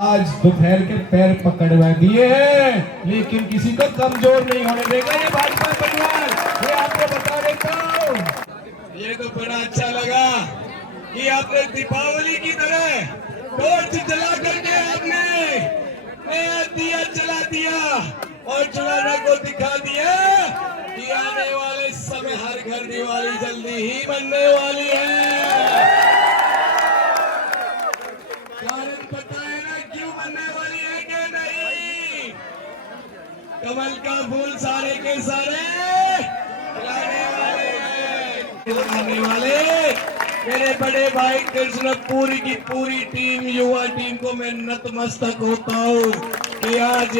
आज दोपहर के पैर पकड़वा दिए हैं, लेकिन किसी को कमजोर नहीं होने देगा ये भाजपा परिवार। ये आपको बता देता हूँ। ये तो बड़ा अच्छा लगा कि आपने दीपावली की तरह टॉर्च जला करके आपने नया दिया जला दिया और चुनाव को दिखा दिया कि आने वाले समय हर घर दिवाली जल्दी ही बनने वाली है। कारण पता है ना क्यों बनने वाली है कि नहीं? कमल का फूल सारे के सारे खिलाने वाले हैं। लगाने वाले मेरे बड़े भाई कृष्ण पूरी की पूरी टीम, युवा टीम को मैं नतमस्तक होता हूँ कि आज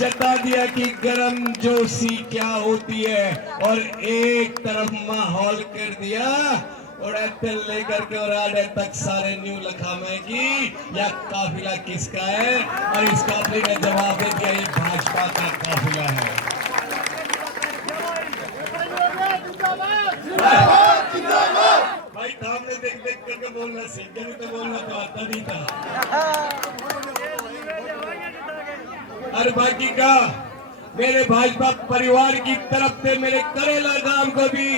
जता दिया कि गर्म जोशी क्या होती है और एक तरफ माहौल कर दिया और एप्पल लेकर के और आधे तक सारे न्यू लखा में की या काफिला किसका है, और इस काफिले ने जवाब दे दिया ये भाजपा का काफिला है। भाई सामने देख देख करके बोलना सीख गए, तो बोलना तो आता नहीं था। और बाकी का मेरे भाजपा परिवार की तरफ से मेरे करेला गांव को भी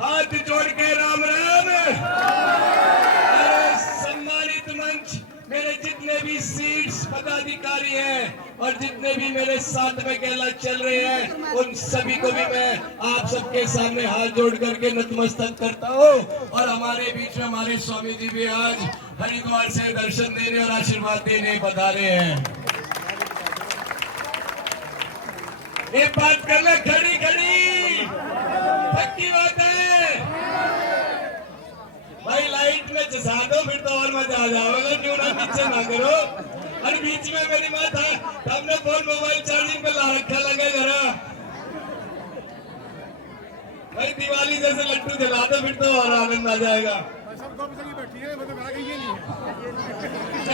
हाथ जोड़ के राम राम। सम्मानित मंच, मेरे जितने भी सीट्स पदाधिकारी हैं और जितने भी मेरे साथ में गैला चल रहे हैं, उन सभी को भी मैं आप सबके सामने हाथ जोड़ करके नतमस्तक करता हूँ। और हमारे बीच में हमारे स्वामी जी भी आज हरिद्वार से दर्शन देने और आशीर्वाद देने बता रहे हैं। एक बात कर ले खड़ी खड़ी पक्की बात है भाई, लाइट में चसा दो फिर तो और मजा आ जाएगा, क्यों ना पीछे ना करो। और बीच में मेरी बात है, हमने फोन मोबाइल चार्जिंग पे ला रखा, लगे जरा भाई दिवाली जैसे लड्डू जला दो फिर तो और आनंद आ जाएगा।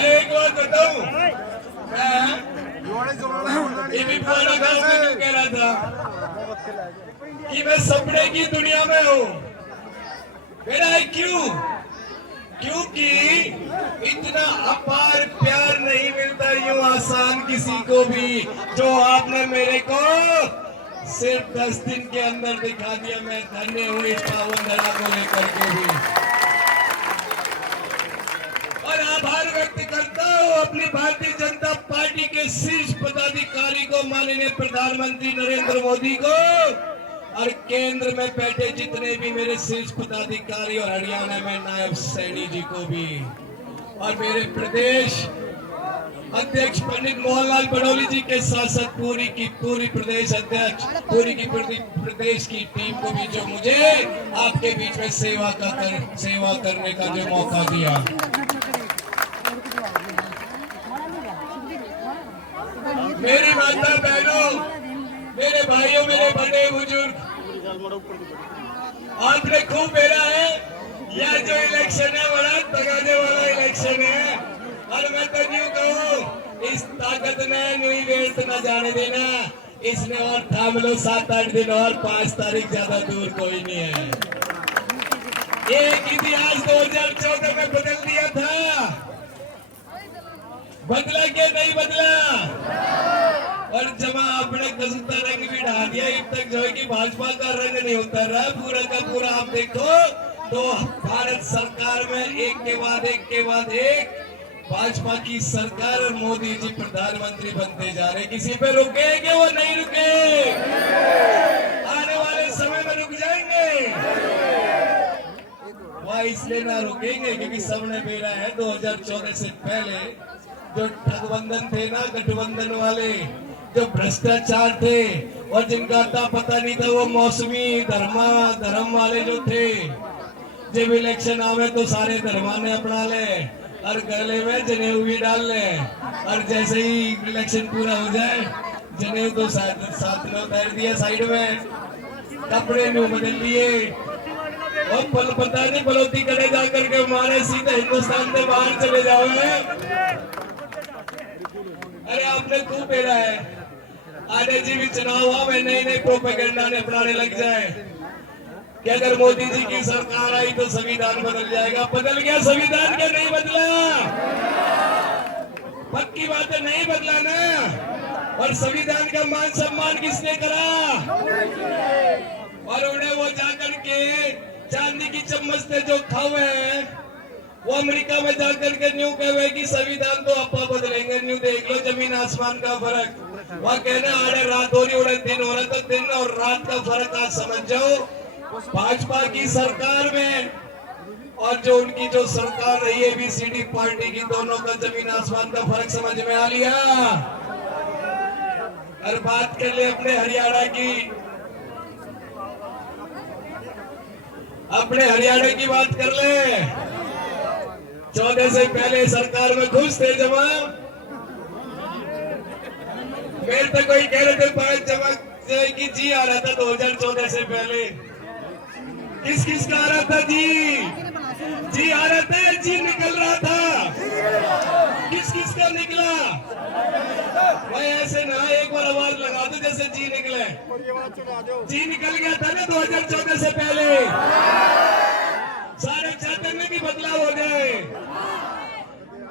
एक बात बताऊं, ये भी पुराना गाँव में क्यों कह रहा था कि मैं सपने की दुनिया में हूँ मेरा क्यों? क्योंकि इतना अपार प्यार नहीं मिलता यूं आसान किसी को भी जो आपने मेरे को सिर्फ 10 दिन के अंदर दिखा दिया। मैं धन्य हूँ इस पावन धरा को लेकर के भी, और आभार व्यक्त करता हूँ अपनी भारतीय जनता पार्टी के शीर्ष पदाधिकारी को, माननीय प्रधानमंत्री नरेंद्र मोदी को, और केंद्र में बैठे जितने भी मेरे शीर्ष पदाधिकारी और हरियाणा में नायब सैनी जी को भी, और मेरे प्रदेश अध्यक्ष पंडित मोहनलाल बड़ौली जी के साथ साथ पूरी की पूरी प्रदेश अध्यक्ष, पूरी की पूरी प्रदेश की टीम को भी, जो मुझे आपके बीच में सेवा करने का जो मौका दिया। मेरी माता बहनों, मेरे भाइयों, मेरे बड़े बुजुर्ग, आपने खूब मेरा है यह जो इलेक्शन है बड़ा तगाजे वाला इलेक्शन है, और मैं तो यूं कहूँ इस ताकत ने न्यू वेल्थ न जाने देना, इसने और थाम लो 7-8 दिन और 5 तारीख ज्यादा दूर कोई नहीं है। एक इतिहास 2014 में बदल दिया था, बदला क्या नहीं बदला, और जब आपने कसुता रंग भी ढा दिया, अब तक जो है कि भाजपा का रंग नहीं उतर रहा पूरा का पूरा। आप देखो तो भारत सरकार में एक के बाद एक भाजपा की सरकार और मोदी जी प्रधानमंत्री बनते जा रहे। किसी पे रुकेंगे वो नहीं रुके, आने वाले समय में रुक जाएंगे। वह इसलिए ना रुकेंगे क्योंकि सबने बेरा है 2014 से पहले जो ठगबंधन थे ना, गठबंधन वाले जो भ्रष्टाचार थे और जिनका था पता नहीं था, वो मौसमी धर्म वाले जो थे, जब इलेक्शन आवे तो सारे धर्मा ने अपना ले और गले में जनेऊ भी डाल ले, और जैसे ही इलेक्शन पूरा हो जाए जनेऊ तो साथ में उतार दिया साइड में, कपड़े न्यू बदल लिए और पता नहीं बलौती करे जा करके हमारे सीधे हिंदुस्तान से बाहर चले जाओ। अरे आपने खूब बेरा है, आने जी भी चुनाव हुआ में नई प्रोपेगेंडा ने अपनाने लग जाए कि अगर मोदी जी की सरकार आई तो संविधान बदल जाएगा। बदल गया संविधान, क्या नहीं बदला? पक्की बात है, नहीं बदला ना। और संविधान का मान सम्मान किसने करा? और उन्हें वो जाकर के चांदी की चम्मच से जो खावे हैं, वो अमेरिका में जाकर के न्यू कहे कि संविधान तो आपा बदलेंगे, न्यू देख लो जमीन आसमान का फर्क। वह कहना अरे रात हो रही उड़े दिन हो रहा, तो दिन और रात का फर्क आज समझ जाओ। भाजपा की सरकार में और जो उनकी जो सरकार रही है ABCD पार्टी की, दोनों का जमीन आसमान का फर्क समझ में आ लिया। और बात कर ले अपने हरियाणा की, अपने हरियाणा की बात कर ले। 14 से पहले सरकार में खुश थे जवाब। मेरे तो कोई कह रहे थे पांच चमक की जी आ रहा था 2014 से पहले। किस किस का आ रहा था जी आ रहा था, जी निकल रहा था। किस किस का निकला? भाई ऐसे ना एक बार आवाज लगा दो जैसे जी निकले। जी निकल गया था ना 2014 से पहले। सारे चाहते हैं कि बदलाव हो जाए,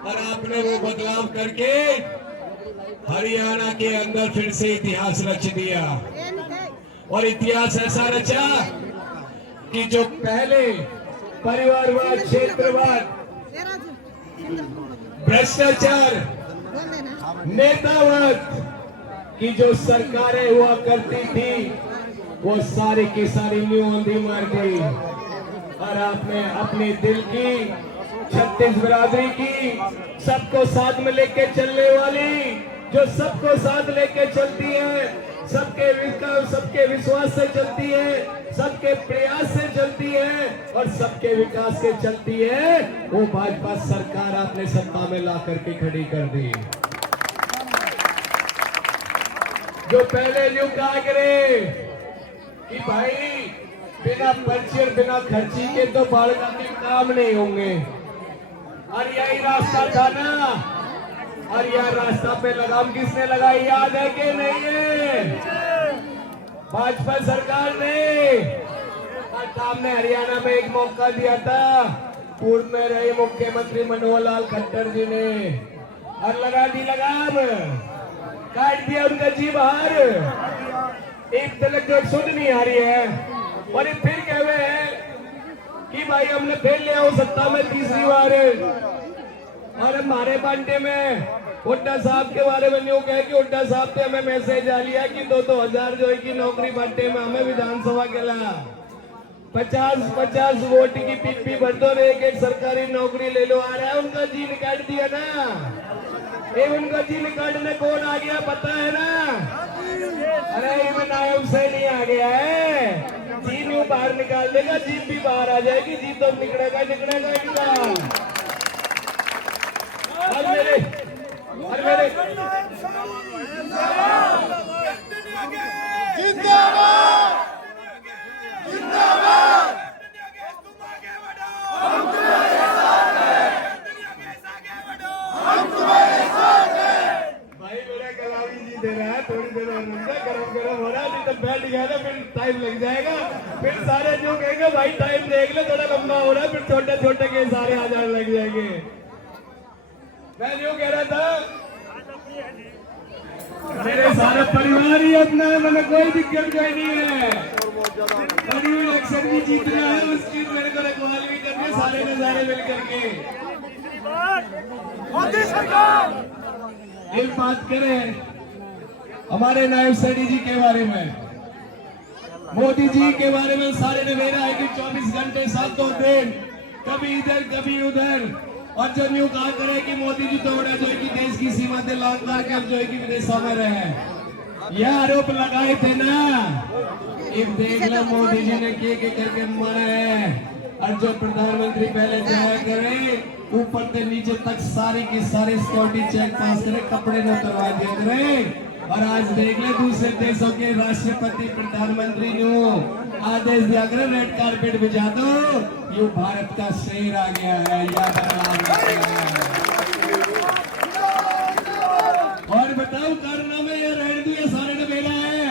और आपने वो बदलाव करके हरियाणा के अंदर फिर से इतिहास रच दिया। और इतिहास ऐसा रचा कि जो पहले परिवारवाद, क्षेत्रवाद, भ्रष्टाचार, नेतावाद की जो सरकारें हुआ करती थी, वो सारी की सारी न्यू आंधी मार गई। और आपने अपने दिल की, छत्तीस बिरादरी की, सबको साथ में लेके चलने वाली, जो सबको साथ लेके चलती है, सबके विकास, सबके विश्वास से चलती है, सबके प्रयास से चलती है, और सबके विकास से चलती है, वो भाजपा सरकार आपने सत्ता में ला करके खड़ी कर दी। जो पहले यूं कहा करे कि भाई बिना पर्ची और बिना खर्ची के तो बालका के काम नहीं होंगे, और यही रास्ता था ना। और यह रास्ता पे लगाम किसने लगाई, याद है कि नहीं है? भाजपा सरकार ने। और हमने हरियाणा में एक मौका दिया था पूर्व में रहे मुख्यमंत्री मनोहर लाल खट्टर जी ने, और लगा दी लगाम, काट दिया उनका जी बाहर। एक तलक जो सुध नहीं आ रही है, और ये फिर कह रहे हैं कि भाई हमने फिर ले आओ सत्ता में तीसरी बार। और हमारे बांटे में हुड्डा साहब के बारे में न्यू कहे कि हुड्डा साहब ने हमें मैसेज आ लिया कि 2-2 जो है की नौकरी बांटे में हमें विधानसभा के ला 50-50 वोट की पिप्पी भर दो, एक सरकारी नौकरी ले लो। आ रहा है उनका जी निकाट दिया ना। ये उनका जी निकाटने कौन आ गया पता है ना? अरे ये नायब से नहीं आ गया है, जी न्यू बाहर निकाल देगा, जीप भी बाहर आ जाएगी, जी तो निकलेगा इनका। और मेरे दे रहा है, थोड़ी देर गरम हो रहा है, नहीं तो बैठ गया ना फिर टाइम लग जाएगा। फिर सारे जो कहेंगे भाई टाइम देख ले, थोड़ा लंबा हो रहा है, फिर छोटे छोटे के सारे आ जाने लग जाएंगे। मैं यूं कह रहा था मेरे सारा परिवार ही अपना है, मैंने कोई दिक्कत कोई नहीं है। बड़ी इलेक्शन भी जीतना है, उसकी मेरे को रखवाल भी करनी है, सारे ने सारे मिल करके। मोदी सरकार एक बात करें हमारे नायब सेठी जी के बारे में, मोदी जी के बारे में सारे ने मेरा है कि 24 घंटे 7 दिन, कभी इधर कभी उधर। और जो न्यू कहा करे कि मोदी जी तो जो है कि देश की सीमा से लौट कर जो है कि विदेशों में रहे, यह आरोप लगाए थे ना। एक देख लो मोदी जी ने के करके मारे हैं। और जो प्रधानमंत्री पहले जाया करे ऊपर से नीचे तक सारी की सारी सिक्योरिटी चेक पास करे, कपड़े न उतरवा दिया करे। और आज देख ले दूसरे देशों के राष्ट्रपति प्रधानमंत्री नो आदेश दिया करे रेड कारपेट बिछा दो, ये भारत का शेर आ गया है, याद और बताओ कारनामे या रहने दो, ये सारे ने मेला है।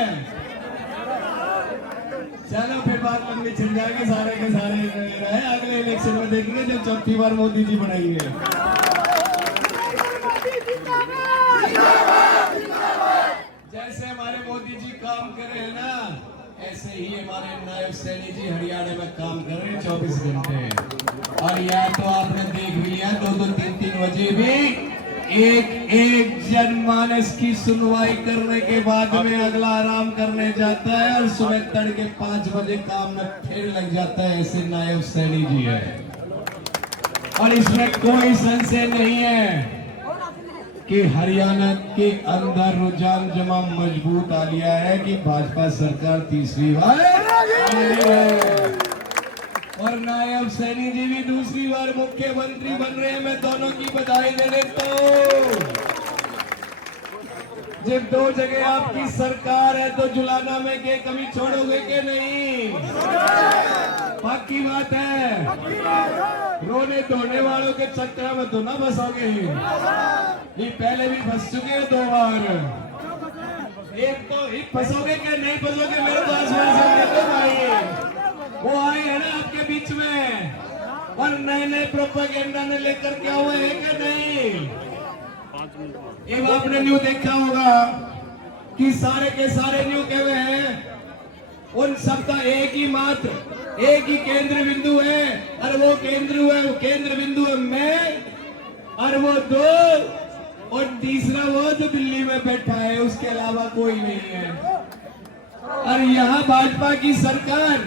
चलो फिर बात लंबी चल जाएगी, सारे के सारे है, अगले इलेक्शन में देखेंगे जब चौथी बार मोदी जी बनाएंगे। ऐसे ही हमारे नायब सैनी जी हरियाणा में काम कर रहे हैं 24 घंटे। और यह तो आपने देख भी लिया 2-2, 3-3 बजे भी एक जनमानस की सुनवाई करने के बाद में अगला आराम करने जाता है और सुबह तड़के 5 बजे काम में फिर लग जाता है। ऐसे नायब सैनी जी है और इसमें कोई संशय नहीं है कि हरियाणा के अंदर रुझान जमा मजबूत आ लिया है कि भाजपा सरकार तीसरी बार और नायब सैनी जी भी दूसरी बार मुख्यमंत्री बन रहे हैं। मैं दोनों की बधाई दे देता हूं। जब 2 जगह आपकी सरकार है तो जुलाना में के कमी छोड़ोगे के नहीं? पक्की बात है। रोने धोने वालों के चक्कर में तो ना फंसोगे। ये पहले भी फंस चुके हो 2 बार। एक फंसोगे क्या नहीं फंसोगे? मेरे को आसमान से तो भाई वो आए हैं ना आपके बीच में और नए प्रोपेगेंडा ने लेकर के हुए हैं कि नहीं? ये आपने न्यू देखा होगा कि सारे के सारे न्यू कहे हुए हैं उन सबका एक ही मात्र एक ही केंद्र बिंदु है और वो केंद्र बिंदु है मैं और वो 2 और तीसरा वो जो दिल्ली में बैठा है उसके अलावा कोई नहीं है। और यहाँ भाजपा की सरकार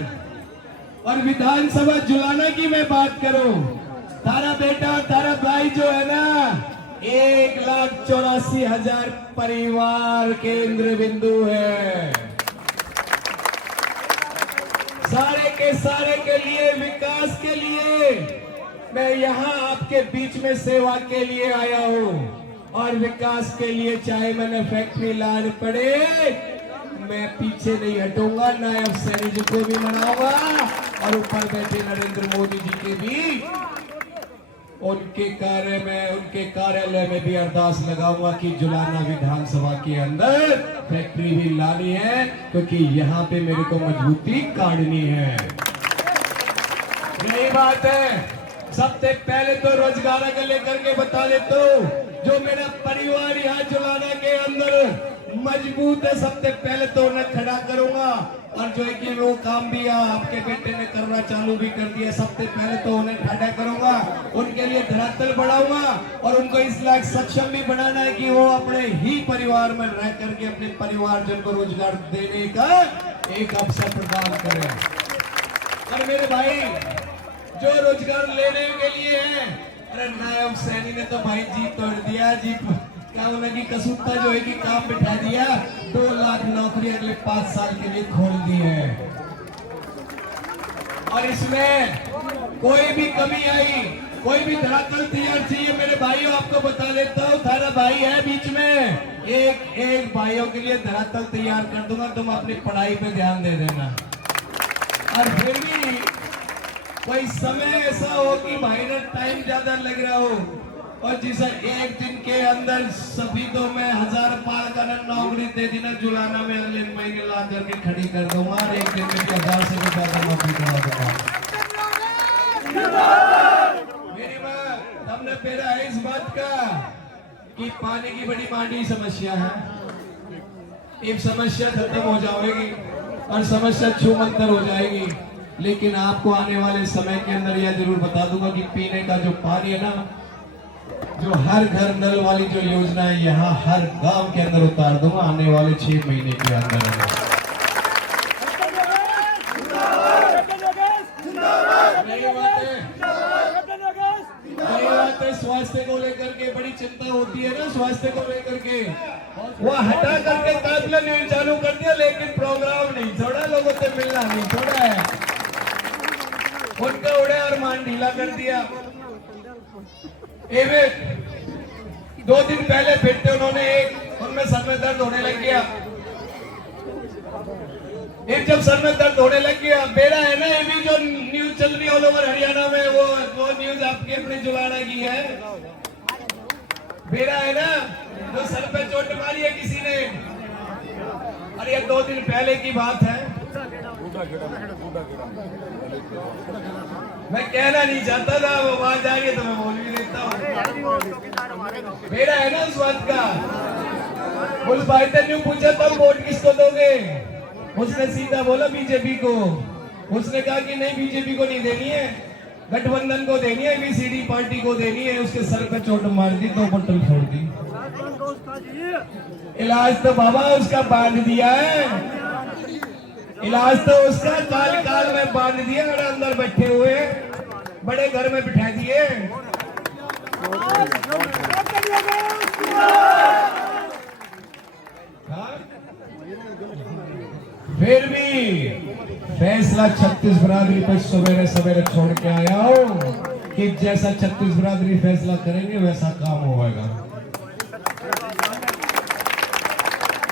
और विधानसभा जुलाना की मैं बात करूं, तारा बेटा तारा भाई जो है ना 1,84,000 परिवार केंद्र बिंदु है। सारे के लिए विकास के लिए मैं यहाँ आपके बीच में सेवा के लिए आया हूँ और विकास के लिए चाहे मैंने फैक्ट्री लानी पड़े मैं पीछे नहीं हटूंगा। नायब सैनी जी को भी मनाऊंगा और ऊपर बैठे नरेंद्र मोदी जी के भी उनके कार्यालय में भी अरदास लगाऊंगा कि जुलाना विधानसभा के अंदर फैक्ट्री भी लानी है क्योंकि यहाँ पे मेरे को मजबूती काटनी है। यही बात है। सबसे पहले तो रोजगार को लेकर के बता देता हूँ, जो मेरा परिवार यहाँ जुलाना के अंदर मजबूत है सबसे पहले तो उन्हें खड़ा करूंगा और जो है कि वो काम भी आपके बेटे ने करना चालू भी कर दिया। सबसे पहले तो उन्हें खड़ा करूंगा, उनके लिए धरातल बढ़ाऊंगा और उनको इस लायक सक्षम भी बनाना है कि वो अपने ही परिवार में रह करके अपने परिवारजन को रोजगार देने का एक अवसर प्रदान करें। और मेरे भाई जो रोजगार लेने के लिए है, अरे नायब सैनी ने तो भाई जी तोड़ दिया। जी क्या उनकी कसूरता जो है कि काम बिठा दिया। 2 लाख नौकरी अगले 5 साल के लिए खोल दी है और इसमें कोई भी कमी आई, कोई भी धरातल तैयार चाहिए मेरे भाइयों, आपको बता देता हूँ थारा भाई है बीच में, एक भाइयों के लिए धरातल तैयार कर दूंगा। तुम अपनी पढ़ाई पे ध्यान दे देना। और फिर भी कोई समय ऐसा हो कि भाई ने टाइम ज्यादा लग रहा हो और जिसे एक दिन के अंदर सभी को मैं 1000 पार कर नौकरी दे दी ना जुलाना में अगले महीने ला करके खड़ी कर दूंगा और एक दिन में 1000 से भी ज्यादा नौकरी करा दूंगा। मेरी बात हमने पेरा है इस बात का कि पानी की बड़ी मांडी समस्या है। एक समस्या खत्म हो जाएगी और समस्या छूमंतर हो जाएगी, लेकिन आपको आने वाले समय के अंदर यह जरूर बता दूंगा कि पीने का जो पानी है ना, जो हर घर नल वाली जो योजना है यहाँ हर गांव के अंदर उतार दूंगा आने वाले 6 महीने के अंदर। स्वास्थ्य को लेकर के बड़ी चिंता होती है ना, स्वास्थ्य को लेकर के वो हटा करके काफिला न्यूज चालू कर दिया लेकिन प्रोग्राम नहीं छोड़ा, लोगों से मिलना नहीं छोड़ा है। उनका उड़े और मान ढीला कर दिया। 2 दिन पहले फिर थे उन्होंने उनमें सर में दर्द होने लग गया। जब सर में दर्द होने लग गया, बेड़ा है ना, ये भी जो न्यूज चल रही है ऑल ओवर हरियाणा में, वो न्यूज आपकी अपनी जुलाना की है। बेड़ा है ना, जो सर पे चोट मारी है किसी ने, और ये 2 दिन पहले की बात है। मैं कहना नहीं चाहता था, वो आवाज आ रही है तो मैं बोल भी देता हूँ। बेड़ा है ना उस बात का। उस भाई ने न्यू पूछा तब वोट किसको दोगे, उसने सीधा बोला बीजेपी को, उसने कहा कि नहीं बीजेपी को नहीं देनी है, गठबंधन को देनी है, बीसीडी पार्टी को देनी है। उसके सर पे चोट मार दी, 2 बोतल छोड़ दी। इलाज तो बाबा उसका बांध दिया है, इलाज तो उसका काल काल में बांध दिया और अंदर बैठे हुए बड़े घर में बिठा दिए। फिर भी फैसला 36 बिरादरी पर सवेरे सवेरे छोड़ के आया हूं कि जैसा 36 बिरादरी फैसला करेंगे वैसा काम होगा।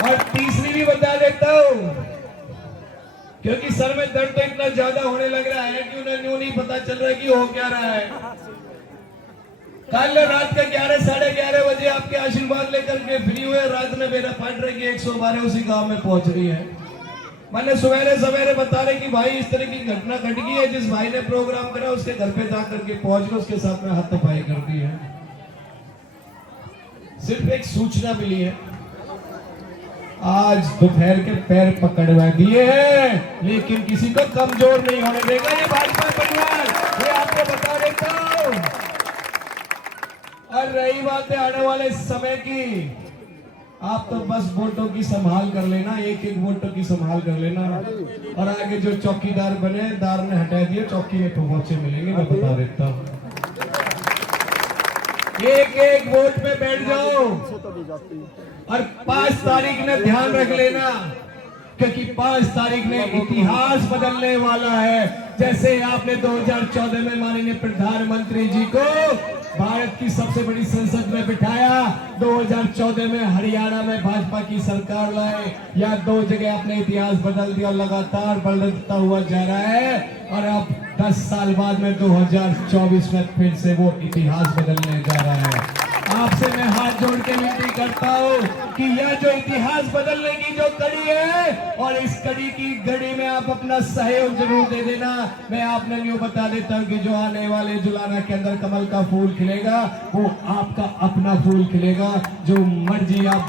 और तीसरी भी बता देता हूं, क्योंकि सर में दर्द तो इतना ज्यादा होने लग रहा है कि उन्हें यूं नहीं पता चल रहा है कि हो क्या रहा है। कल रात के 11 साढ़े 11 बजे आपके आशीर्वाद लेकर के फ्री हुए, रात में मेरा पार्टनर की 112 उसी गांव में पहुंच रही है। मैंने सवेरे सवेरे बता रहे कि भाई इस तरह की घटना घट गई है, जिस भाई ने प्रोग्राम करा उसके घर पे जाकर के पहुंच गए, उसके साथ में हाथापाई कर दी है। सिर्फ एक सूचना मिली है, आज दोपहर के पैर पकड़वा दिए हैं, लेकिन किसी को कमजोर नहीं होने देगा ये भाजपा परिवार, ये आपको बता देता हूं। और रही बात है आने वाले समय की, आप तो बस वोटों की संभाल कर लेना, एक एक वोटों की संभाल कर लेना, और आगे जो चौकीदार बने दार ने हटा दिए, चौकी में पहुंचे मिलेंगे, मैं बता देता हूं। एक एक वोट में बैठ जाओ और 5 तारीख ने ध्यान रख लेना, क्योंकि 5 तारीख ने इतिहास बदलने वाला है। जैसे आपने 2014 में माननीय प्रधानमंत्री जी को भारत की सबसे बड़ी संसद में बिठाया, 2014 में हरियाणा में भाजपा की सरकार लाए, या 2 जगह अपने इतिहास बदल दिया, लगातार बदलता हुआ जा रहा है। और अब 10 साल बाद में 2024 में फिर से वो इतिहास बदलने जा रहा है। आपसे मैं हाथ जोड़ के विनती करता हूं कि यह जो इतिहास बदलने की जो कड़ी है, और इस कड़ी की घड़ी में आप अपना सहयोग जरूर दे देना। मैं आपने यूं बता देता हूं कि जो आने वाले जुलाना के अंदर कमल का फूल खिलेगा, वो आपका अपना फूल खिलेगा, जो मर्जी आप